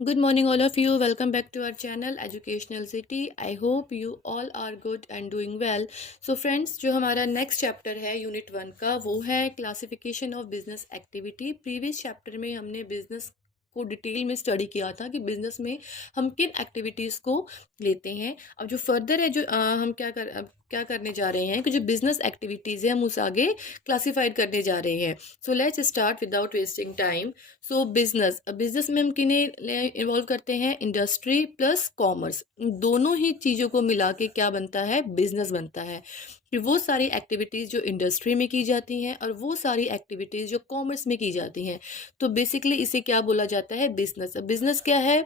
Good morning, all of you. Welcome back to our channel Educational City. I hope you all are good and doing well. So friends, जो हमारा next chapter है unit 1 का वो है classification of business activity. Previous chapter में हमने business को detail में स्टडी किया था कि बिजनेस में हम किन एक्टिविटीज़ को लेते हैं। अब जो फर्दर है जो हम क्या करने जा रहे हैं कि जो बिजनेस एक्टिविटीज़ है हम उस आगे क्लासीफाइड करने जा रहे हैं। So let's start without wasting time. So business में हम किन्हें इन्वॉल्व करते हैं, इंडस्ट्री प्लस कॉमर्स, दोनों ही चीज़ों को मिला के क्या बनता है, बिजनेस बनता है। फिर वो सारी एक्टिविटीज़ जो इंडस्ट्री में की जाती हैं और वो सारी एक्टिविटीज़ जो कॉमर्स में की जाती हैं, तो बेसिकली इसे क्या बोला जाता है, बिजनेस। अब बिजनेस क्या है,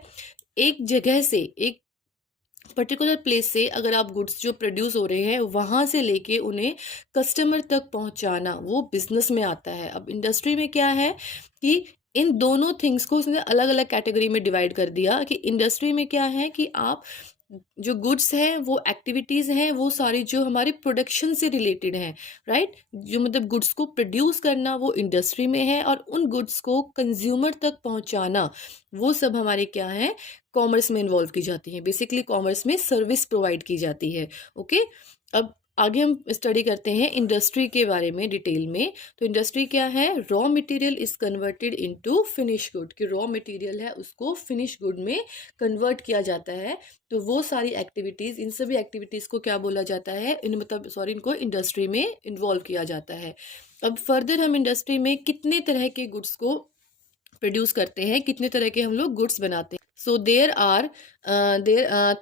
एक जगह से, एक पर्टिकुलर प्लेस से अगर आप गुड्स जो प्रोड्यूस हो रहे हैं वहाँ से लेके उन्हें कस्टमर तक पहुँचाना, वो बिजनेस में आता है। अब इंडस्ट्री में क्या है कि इन दोनों थिंग्स को उसने अलग अलग कैटेगरी में डिवाइड कर दिया कि इंडस्ट्री में क्या है कि आप जो गुड्स हैं, वो एक्टिविटीज़ हैं, वो सारी जो हमारे प्रोडक्शन से रिलेटेड हैं, राइट। जो मतलब गुड्स को प्रोड्यूस करना वो इंडस्ट्री में है और उन गुड्स को कंज्यूमर तक पहुंचाना वो सब हमारे क्या है, कॉमर्स में इन्वॉल्व की जाती हैं। बेसिकली कॉमर्स में सर्विस प्रोवाइड की जाती है। ओके, अब आगे हम स्टडी करते हैं इंडस्ट्री के बारे में डिटेल में। तो इंडस्ट्री क्या है, raw material is converted into finish good, कि रॉ मटेरियल है उसको फिनिश गुड में कन्वर्ट किया जाता है। तो वो सारी एक्टिविटीज़, इन सभी एक्टिविटीज़ को क्या बोला जाता है, इनको इंडस्ट्री में इन्वॉल्व किया जाता है। अब फर्दर हम इंडस्ट्री में कितने तरह के गुड्स को प्रोड्यूस करते हैं, कितने तरह के हम लोग गुड्स बनाते हैं। So there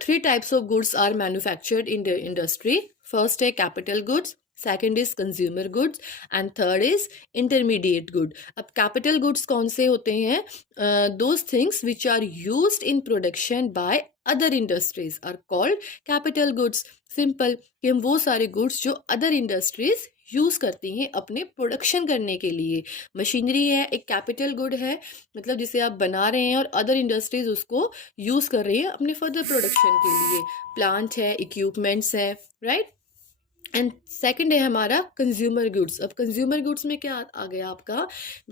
three types of goods are manufactured in the industry. First है capital goods, second is consumer goods and third is intermediate good. अब कैपिटल गुड्स कौन से होते हैं, those things which are used in production by other industries are called capital goods. Simple कि हम वो सारे गुड्स जो अदर इंडस्ट्रीज यूज करती हैं अपने प्रोडक्शन करने के लिए। मशीनरी है, एक कैपिटल गुड है, मतलब जिसे आप बना रहे हैं और अदर इंडस्ट्रीज उसको यूज कर रही है अपने फर्दर प्रोडक्शन के लिए। प्लांट है, इक्विपमेंट्स है, राइट। एंड सेकंड है हमारा कंज्यूमर गुड्स। अब कंज्यूमर गुड्स में क्या आ गया आपका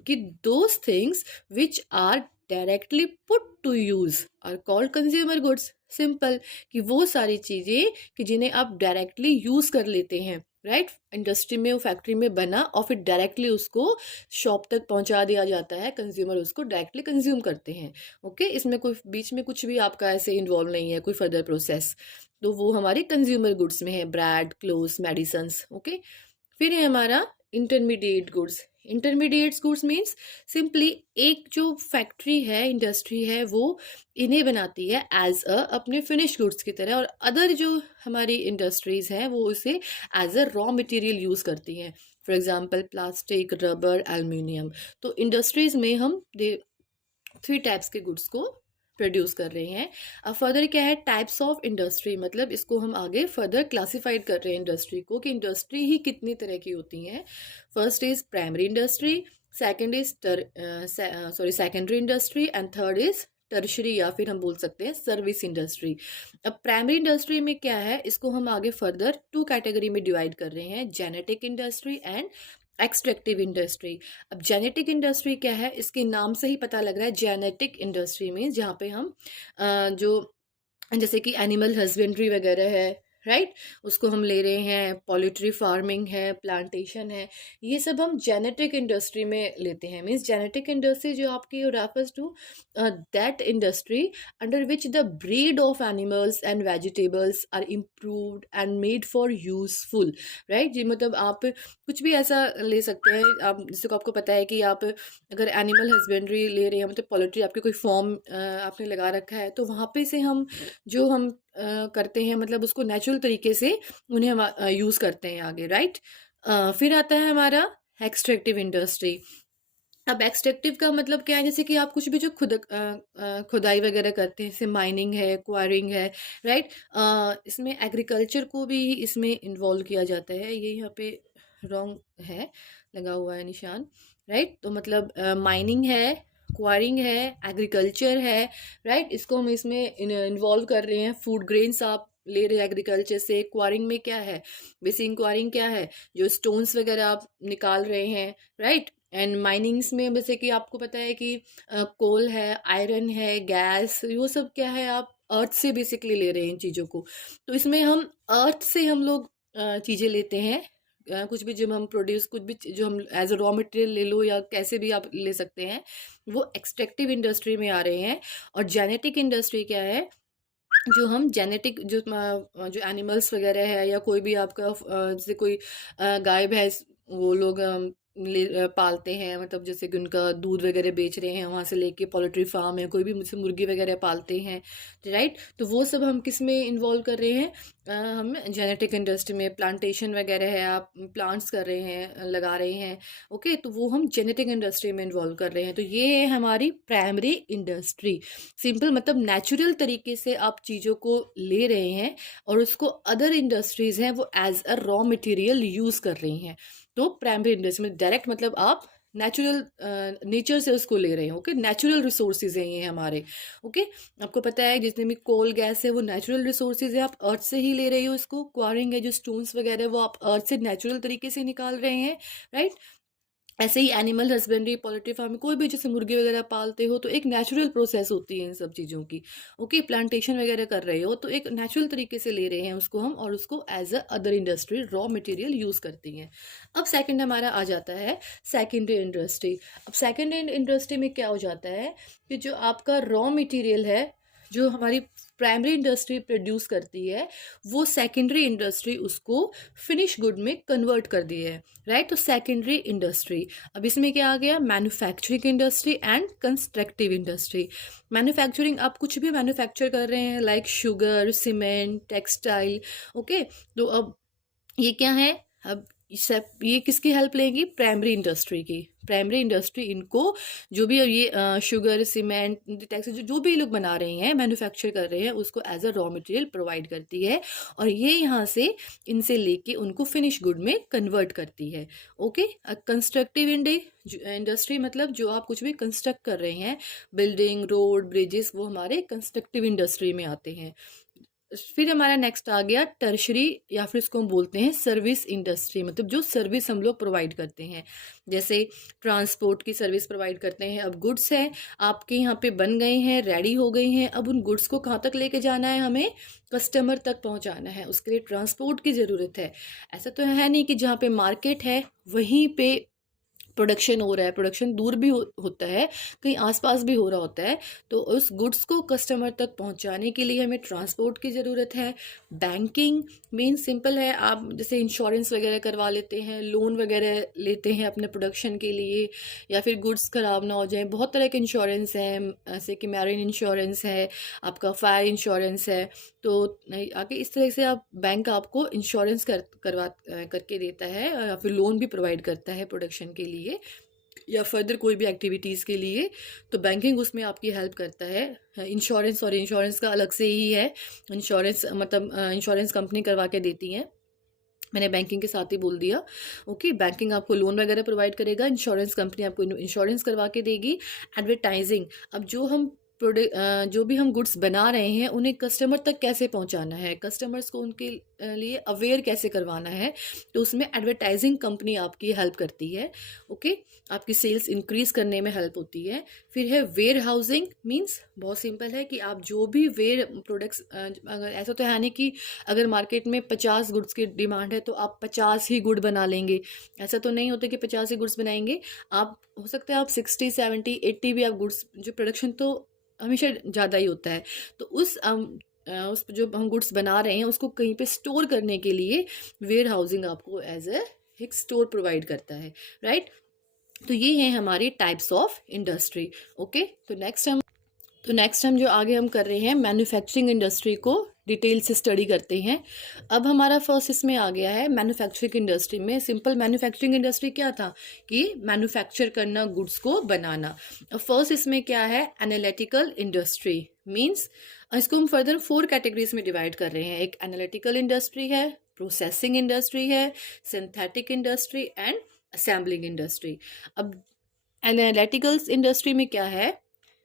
कि those things which are directly put to use are called consumer goods. Simple कि वो सारी चीज़ें कि जिन्हें आप डायरेक्टली यूज कर लेते हैं, राइट। इंडस्ट्री में, वो फैक्ट्री में बना और फिर डायरेक्टली उसको शॉप तक पहुंचा दिया जाता है, कंज्यूमर उसको डायरेक्टली कंज्यूम करते हैं। ओके, इसमें कोई बीच में कुछ भी आपका ऐसे इन्वॉल्व नहीं है, कोई फर्दर प्रोसेस। तो वो हमारे कंज्यूमर गुड्स में है, ब्रेड, क्लोथ्स, मेडिसन्स। ओके, फिर है हमारा intermediate goods. Intermediate goods means simply एक जो फैक्ट्री है, इंडस्ट्री है, वो इन्हें बनाती है एज अ अपने फिनिश गुड्स की तरह, और अदर जो हमारी इंडस्ट्रीज हैं वो इसे as a raw material use करती हैं। For example plastic, rubber, aluminium. तो इंडस्ट्रीज में हम थ्री टाइप्स के गुड्स को प्रोड्यूस कर रहे हैं। अब फर्दर क्या है, टाइप्स ऑफ इंडस्ट्री, मतलब इसको हम आगे फर्दर क्लासिफाइड कर रहे हैं इंडस्ट्री को कि इंडस्ट्री ही कितनी तरह की होती हैं। First is primary industry, second is secondary industry and third is tertiary, या फिर हम बोल सकते हैं सर्विस इंडस्ट्री। अब प्राइमरी इंडस्ट्री में क्या है, इसको हम आगे फर्दर टू कैटेगरी में डिवाइड कर रहे हैं, genetic industry and extractive industry. अब जेनेटिक इंडस्ट्री क्या है, इसके नाम से ही पता लग रहा है। जेनेटिक इंडस्ट्री में जहाँ पे हम जो जैसे कि एनिमल हस्बेंड्री वगैरह है, राइट, उसको हम ले रहे हैं, पोल्ट्री फार्मिंग है, प्लांटेशन है, ये सब हम जेनेटिक इंडस्ट्री में लेते हैं। मीन्स जेनेटिक इंडस्ट्री जो आपकी refers to that industry under which the breed of animals and vegetables are improved and made for useful, right जी। मतलब आप कुछ भी ऐसा ले सकते हैं, आप जिसको आपको पता है कि आप अगर एनिमल हस्बेंड्री ले रहे हैं, मतलब पोल्ट्री आपके कोई फॉर्म आपने लगा रखा है, तो वहाँ पे से हम जो हम करते हैं, मतलब उसको नेचुरल तरीके से उन्हें हम यूज़ करते हैं आगे, राइट। फिर आता है हमारा एक्सट्रैक्टिव इंडस्ट्री। अब एक्सट्रैक्टिव का मतलब क्या है, जैसे कि आप कुछ भी जो खुदाई वगैरह करते हैं, जैसे माइनिंग है, क्वायरिंग है, राइट। इसमें एग्रीकल्चर को भी इसमें इन्वॉल्व किया जाता है। ये यहाँ पे रॉन्ग है, लगा हुआ है निशान, राइट। तो मतलब माइनिंग है, क्वायरिंग है, एग्रीकल्चर है, राइट। इसको हम इसमें इन्वॉल्व कर रहे हैं। फूड ग्रेन्स आप ले रहे हैं एग्रीकल्चर से। क्वायरिंग में क्या है, बेसिक क्वायरिंग क्या है, जो स्टोन्स वगैरह आप निकाल रहे हैं, राइट। एंड माइनिंग्स में जैसे कि आपको पता है कि कोल है, आयरन है, गैस, वो सब क्या है, आप अर्थ से बेसिकली ले रहे हैं इन चीज़ों को। तो इसमें हम अर्थ से हम लोग चीज़ें लेते हैं। कुछ भी जब हम प्रोड्यूस, कुछ भी जो हम एज अ रॉ मटेरियल ले लो या कैसे भी आप ले सकते हैं, वो एक्सट्रैक्टिव इंडस्ट्री में आ रहे हैं। और जेनेटिक इंडस्ट्री क्या है, जो हम जेनेटिक जो एनिमल्स वगैरह है या कोई भी आपका जैसे कोई गाय भैंस वो लोग पालते हैं, मतलब जैसे कि उनका दूध वगैरह बेच रहे हैं, वहाँ से लेके पोल्ट्री फार्म है, कोई भी मुझसे मुर्गी वगैरह पालते हैं, राइट। तो वो सब हम किस में इन्वॉल्व कर रहे हैं, हम जेनेटिक इंडस्ट्री में। प्लांटेशन वगैरह है, आप प्लांट्स कर रहे हैं, लगा रहे हैं, ओके, तो वो हम जेनेटिक इंडस्ट्री में इन्वॉल्व कर रहे हैं। तो ये है हमारी प्राइमरी इंडस्ट्री। सिंपल मतलब नेचुरल तरीके से आप चीज़ों को ले रहे हैं और उसको अदर इंडस्ट्रीज़ हैं वो as a raw material use कर रही हैं। तो प्राइमरी इंडस्ट्री में डायरेक्ट मतलब आप नेचुरल नेचर से उसको ले रहे हैं, ओके, नेचुरल रिसोर्सेज हैं ये हमारे, ओके। आपको पता है जितने भी कोल गैस है वो नेचुरल रिसोर्सेज है, आप अर्थ से ही ले रहे हो इसको। क्वारिंग है, जो स्टोन्स वगैरह वो आप अर्थ से नेचुरल तरीके से निकाल रहे हैं, राइट। ऐसे ही एनिमल हस्बेंड्री, पोल्ट्री फार्मिंग, कोई भी जैसे मुर्गी वगैरह पालते हो तो एक नेचुरल प्रोसेस होती है इन सब चीज़ों की, ओके। प्लांटेशन वगैरह कर रहे हो तो एक नेचुरल तरीके से ले रहे हैं उसको हम, और उसको as a other industry raw material use करती हैं। अब सेकंड हमारा आ जाता है सेकेंडरी इंडस्ट्री। अब सेकेंडरी इंडस्ट्री में क्या हो जाता है कि जो आपका रॉ मटेरियल है, जो हमारी प्राइमरी इंडस्ट्री प्रोड्यूस करती है, वो सेकेंडरी इंडस्ट्री उसको फिनिश गुड में कन्वर्ट कर दी है, राइट। तो सेकेंडरी इंडस्ट्री, अब इसमें क्या आ गया, manufacturing industry and constructive industry. Manufacturing, आप कुछ भी मैन्युफैक्चर कर रहे हैं like sugar, cement, textile, okay. तो अब ये क्या है, अब ये किसकी हेल्प लेंगी, प्राइमरी इंडस्ट्री की। प्राइमरी इंडस्ट्री इनको जो भी ये शुगर, सीमेंट, टैक्सी, जो भी लोग बना रहे हैं, मैन्युफैक्चर कर रहे हैं, उसको as a raw material provide करती है, और ये यहाँ से इनसे लेके उनको फिनिश गुड में कन्वर्ट करती है, ओके। कंस्ट्रक्टिव इंडस्ट्री मतलब जो आप कुछ भी कंस्ट्रक्ट कर रहे हैं, बिल्डिंग, रोड, ब्रिजेस, वो हमारे कंस्ट्रक्टिव इंडस्ट्री में आते हैं। फिर हमारा नेक्स्ट आ गया टर्शरी, या फिर इसको हम बोलते हैं सर्विस इंडस्ट्री, मतलब जो सर्विस हम लोग प्रोवाइड करते हैं, जैसे ट्रांसपोर्ट की सर्विस प्रोवाइड करते हैं। अब गुड्स है आपके यहाँ पे बन गए हैं, रेडी हो गई हैं, अब उन गुड्स को कहाँ तक लेके जाना है, हमें कस्टमर तक पहुँचाना है, उसके लिए ट्रांसपोर्ट की ज़रूरत है। ऐसा तो है नहीं कि जहाँ पे मार्केट है वहीं पे प्रोडक्शन हो रहा है, प्रोडक्शन दूर भी होता है, कहीं आसपास भी हो रहा होता है। तो उस गुड्स को कस्टमर तक पहुंचाने के लिए हमें ट्रांसपोर्ट की ज़रूरत है। बैंकिंग मीन सिंपल है, आप जैसे इंश्योरेंस वगैरह करवा लेते हैं, लोन वगैरह लेते हैं अपने प्रोडक्शन के लिए, या फिर गुड्स ख़राब ना हो जाए। बहुत तरह के इंश्योरेंस हैं, जैसे कि मैरिन इंश्योरेंस है, आपका फायर इंश्योरेंस है। तो आगे इस तरह से आप बैंक आपको इंश्योरेंस करके देता है, या फिर लोन भी प्रोवाइड करता है प्रोडक्शन के लिए या फर्दर कोई भी एक्टिविटीज़ के लिए। तो बैंकिंग उसमें आपकी हेल्प करता है। इंश्योरेंस, और इंश्योरेंस का अलग से ही है, इंश्योरेंस मतलब इंश्योरेंस कंपनी करवा के देती हैं, मैंने बैंकिंग के साथ ही बोल दिया, ओके। बैंकिंग आपको लोन वगैरह प्रोवाइड करेगा, इंश्योरेंस कंपनी आपको इंश्योरेंस करवा के देगी। एडवर्टाइजिंग, अब जो भी हम गुड्स बना रहे हैं उन्हें कस्टमर तक कैसे पहुंचाना है, कस्टमर्स को उनके लिए अवेयर कैसे करवाना है, तो उसमें एडवर्टाइजिंग कंपनी आपकी हेल्प करती है, ओके। आपकी सेल्स इंक्रीज करने में हेल्प होती है। फिर है वेयर हाउसिंग, मीन्स बहुत सिंपल है कि आप जो भी वेयर प्रोडक्ट्स, अगर ऐसा तो है नहीं कि अगर मार्केट में 50 गुड्स की डिमांड है तो आप 50 ही गुड बना लेंगे, ऐसा तो नहीं होता कि 50 ही गुड्स बनाएंगे आप। हो सकता है आप 60, 70, 80 भी आप गुड्स, जो प्रोडक्शन तो हमेशा ज़्यादा ही होता है, तो उस जो हम गुड्स बना रहे हैं उसको कहीं पे स्टोर करने के लिए वेयर हाउसिंग आपको एज ए एक स्टोर प्रोवाइड करता है, राइट। तो ये हैं हमारी टाइप्स ऑफ इंडस्ट्री, ओके। तो नेक्स्ट हम जो आगे हम कर रहे हैं, मैन्युफैक्चरिंग इंडस्ट्री को डिटेल से स्टडी करते हैं। अब हमारा फर्स्ट इसमें आ गया है मैन्युफैक्चरिंग इंडस्ट्री में। सिंपल मैन्युफैक्चरिंग इंडस्ट्री क्या था कि मैन्युफैक्चर करना, गुड्स को बनाना। अब फर्स्ट इसमें क्या है, एनालिटिकल इंडस्ट्री मींस, इसको हम फर्दर 4 कैटेगरीज में डिवाइड कर रहे हैं। एक एनालिटिकल इंडस्ट्री है, प्रोसेसिंग इंडस्ट्री है, synthetic industry and assembling industry. अब एनालिटिकल इंडस्ट्री में क्या है,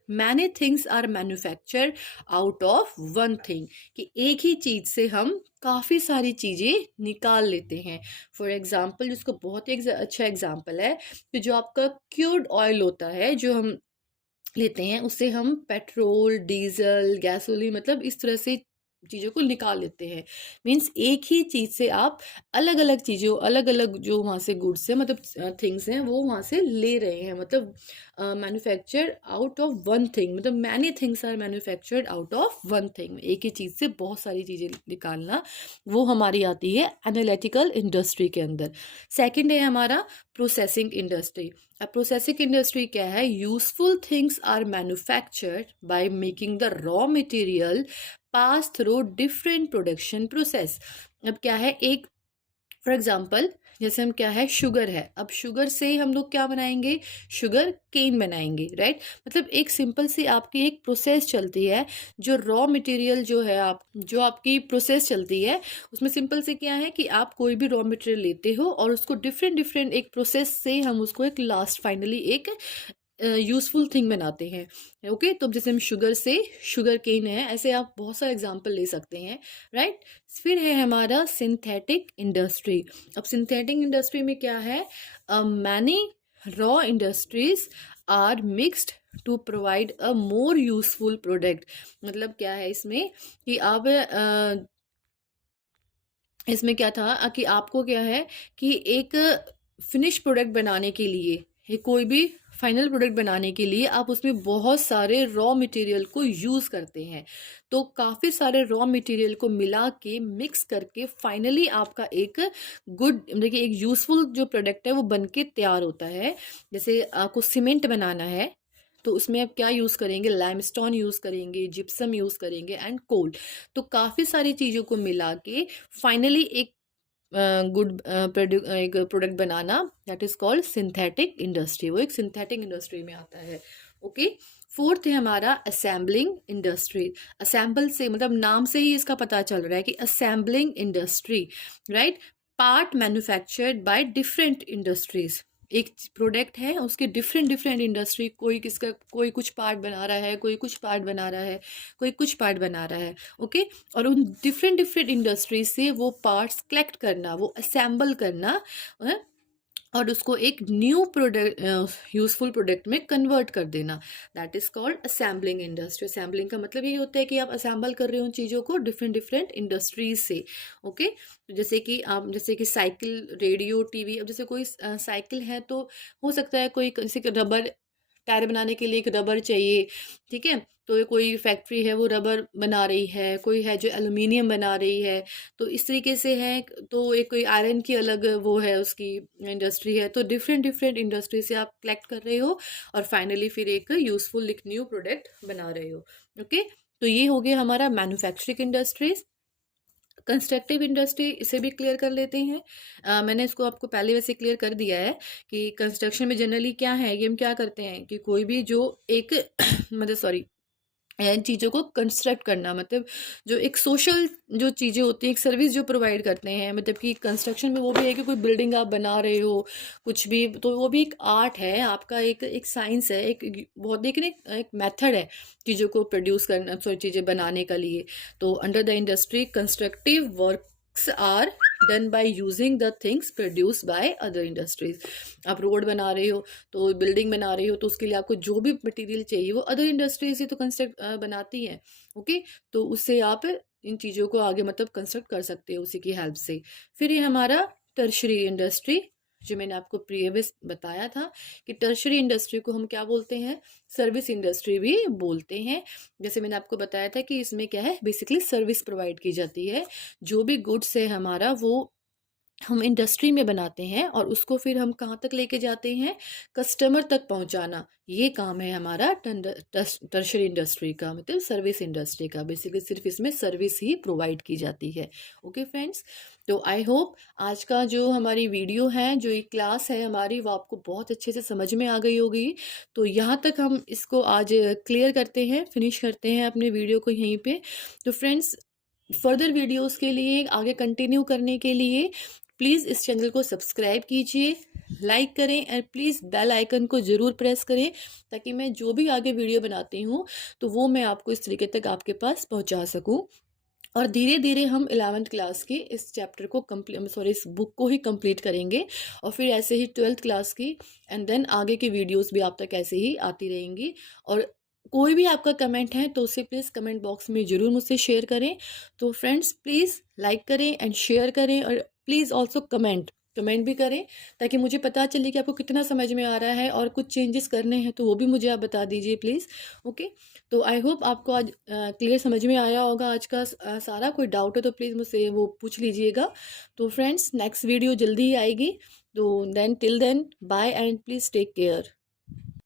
many things are manufactured out of one thing, कि एक ही चीज से हम काफी सारी चीजें निकाल लेते हैं। फॉर एग्जाम्पल, जिसको बहुत ही अच्छा एग्जाम्पल है कि जो आपका क्रूड ऑयल होता है जो हम लेते हैं, उससे हम पेट्रोल, डीजल, गैसोलीन, मतलब इस तरह से चीज़ों को निकाल लेते हैं। मीन्स एक ही चीज़ से आप अलग अलग चीज़ों, अलग अलग जो वहाँ से गुड्स है, मतलब थिंग्स हैं, वो वहाँ से ले रहे हैं। मतलब manufacture out of one thing, मतलब many things are manufactured out of one thing. एक ही चीज़ से बहुत सारी चीज़ें निकालना, वो हमारी आती है एनालिटिकल इंडस्ट्री के अंदर। सेकेंड है हमारा प्रोसेसिंग इंडस्ट्री। अब प्रोसेसिंग इंडस्ट्री क्या है? Useful things are manufactured by making the raw material pass through different production process. अब क्या है, एक फॉर एग्जाम्पल, जैसे हम क्या है, शुगर है, अब शुगर से हम लोग क्या बनाएंगे? शुगर केन बनाएंगे, राइट। मतलब एक सिंपल सी आपकी एक प्रोसेस चलती है, जो रॉ मटेरियल जो है, आप जो आपकी प्रोसेस चलती है, उसमें सिंपल से क्या है कि आप कोई भी रॉ मटेरियल लेते हो और उसको डिफरेंट डिफरेंट एक प्रोसेस से हम उसको एक लास्ट फाइनली एक यूजफुल थिंग बनाते हैं। ओके, तो जैसे हम शुगर से शुगर केन है, ऐसे आप बहुत सारे एग्जांपल ले सकते हैं, राइट। फिर है हमारा सिंथेटिक इंडस्ट्री। अब सिंथेटिक इंडस्ट्री में क्या है? Many raw industries are mixed to provide a more useful product. मतलब क्या है इसमें कि आप इसमें क्या था कि आपको क्या है कि एक फिनिश प्रोडक्ट बनाने के लिए, ये कोई भी फाइनल प्रोडक्ट बनाने के लिए आप उसमें बहुत सारे रॉ मटेरियल को यूज़ करते हैं। तो काफ़ी सारे रॉ मटेरियल को मिला के मिक्स करके फाइनली आपका एक गुड, देखिए एक यूज़फुल जो प्रोडक्ट है वो बन के तैयार होता है। जैसे आपको सीमेंट बनाना है, तो उसमें आप क्या यूज़ करेंगे? लाइमस्टोन यूज़ करेंगे, जिप्सम यूज़ करेंगे एंड कोल। तो काफ़ी सारी चीज़ों को मिला के फाइनली एक गुड एक product banana, that is called synthetic industry. वो एक सिंथेटिक इंडस्ट्री में आता है। ओके, फोर्थ है हमारा असेंबलिंग इंडस्ट्री। असेंबल से मतलब नाम से ही इसका पता चल रहा है कि assembling industry, right. Part manufactured by different industries. एक प्रोडक्ट है, उसके डिफरेंट डिफरेंट इंडस्ट्री, कोई किसका कोई कुछ पार्ट बना रहा है, कोई कुछ पार्ट बना रहा है, कोई कुछ पार्ट बना रहा है। ओके, और उन डिफरेंट डिफरेंट इंडस्ट्री से वो पार्ट्स कलेक्ट करना, वो असेंबल करना, अ, और उसको एक न्यू प्रोडक्ट, यूजफुल प्रोडक्ट में कन्वर्ट कर देना, that is called assembling industry. Assembling का मतलब ये होता है कि आप असेंबल कर रहे हो उन चीज़ों को डिफरेंट डिफरेंट इंडस्ट्रीज से। ओके, तो जैसे कि आप, जैसे कि साइकिल, रेडियो, टीवी। अब जैसे कोई साइकिल है, तो हो सकता है कोई, जैसे कि रबर, टायर बनाने के लिए एक रबर चाहिए, ठीक है। तो ये कोई फैक्ट्री है वो रबर बना रही है, कोई है जो एल्युमिनियम बना रही है, तो इस तरीके से है। तो एक कोई आयरन की अलग वो है, उसकी इंडस्ट्री है। तो डिफरेंट डिफरेंट इंडस्ट्री से आप कलेक्ट कर रहे हो और फाइनली फिर एक यूजफुल एक न्यू प्रोडक्ट बना रहे हो। ओके, तो ये हो गया हमारा मैन्युफैक्चरिंग इंडस्ट्रीज। कंस्ट्रक्टिव इंडस्ट्री, इसे भी क्लियर कर लेते हैं। मैंने इसको आपको पहले वैसे क्लियर कर दिया है कि कंस्ट्रक्शन में जनरली क्या है, ये हम क्या करते हैं कि कोई भी जो एक मतलब सॉरी, इन चीज़ों को कंस्ट्रक्ट करना, मतलब जो एक सोशल जो चीज़ें होती हैं, एक सर्विस जो प्रोवाइड करते हैं, मतलब कि कंस्ट्रक्शन में वो भी है कि कोई बिल्डिंग आप बना रहे हो, कुछ भी, तो वो भी एक आर्ट है आपका, एक एक साइंस है, एक बहुत देखने एक मेथड है चीज़ों को प्रोड्यूस करना, सॉरी चीज़ें बनाने का लिए। तो under the industry constructive works are done by using the things produce by other industries. आप रोड बना रहे हो, तो बिल्डिंग बना रही हो, तो उसके लिए आपको जो भी मटेरियल चाहिए वो अदर इंडस्ट्रीज ही तो कंस्ट्रक्ट बनाती हैं। ओके, तो उससे आप इन चीज़ों को आगे मतलब कंस्ट्रक्ट कर सकते हो उसी की हेल्प से। फिर ये हमारा टर्शरी इंडस्ट्री, जो मैंने आपको प्रीवियस बताया था कि टर्शरी इंडस्ट्री को हम क्या बोलते हैं? सर्विस इंडस्ट्री भी बोलते हैं। जैसे मैंने आपको बताया था कि इसमें क्या है, बेसिकली सर्विस प्रोवाइड की जाती है। जो भी गुड्स है हमारा, वो हम इंडस्ट्री में बनाते हैं और उसको फिर हम कहाँ तक लेके जाते हैं? कस्टमर तक पहुंचाना। ये काम है हमारा टर्शरी इंडस्ट्री का, मतलब सर्विस इंडस्ट्री का। बेसिकली सिर्फ इसमें सर्विस ही प्रोवाइड की जाती है। ओके फ्रेंड्स, तो आई होप आज का जो हमारी वीडियो है, जो ये क्लास है हमारी, वो आपको बहुत अच्छे से समझ में आ गई होगी। तो यहाँ तक हम इसको आज क्लियर करते हैं, फिनिश करते हैं अपने वीडियो को यहीं पे। तो फ्रेंड्स, फर्दर वीडियोस के लिए, आगे कंटिन्यू करने के लिए प्लीज़ इस चैनल को सब्सक्राइब कीजिए, लाइक करें और प्लीज़ बेल आइकन को ज़रूर प्रेस करें, ताकि मैं जो भी आगे वीडियो बनाती हूँ तो वो मैं आपको इस तरीके तक आपके पास पहुँचा सकूँ। और धीरे धीरे हम 11th क्लास के इस चैप्टर को इस बुक को ही कंप्लीट करेंगे, और फिर ऐसे ही 12th क्लास की एंड देन आगे की वीडियोस भी आप तक ऐसे ही आती रहेंगी। और कोई भी आपका कमेंट है तो उसे प्लीज़ कमेंट बॉक्स में ज़रूर मुझसे शेयर करें। तो फ्रेंड्स प्लीज़ लाइक करें एंड शेयर करें, और प्लीज़ ऑल्सो कमेंट कमेंट भी करें, ताकि मुझे पता चले कि आपको कितना समझ में आ रहा है, और कुछ चेंजेस करने हैं तो वो भी मुझे आप बता दीजिए प्लीज़। ओके, तो आई होप आपको आज क्लियर समझ में आया होगा आज का सारा। कोई डाउट है तो प्लीज़ मुझसे वो पूछ लीजिएगा। तो फ्रेंड्स नेक्स्ट वीडियो जल्दी ही आएगी, तो then till then bye and please take care.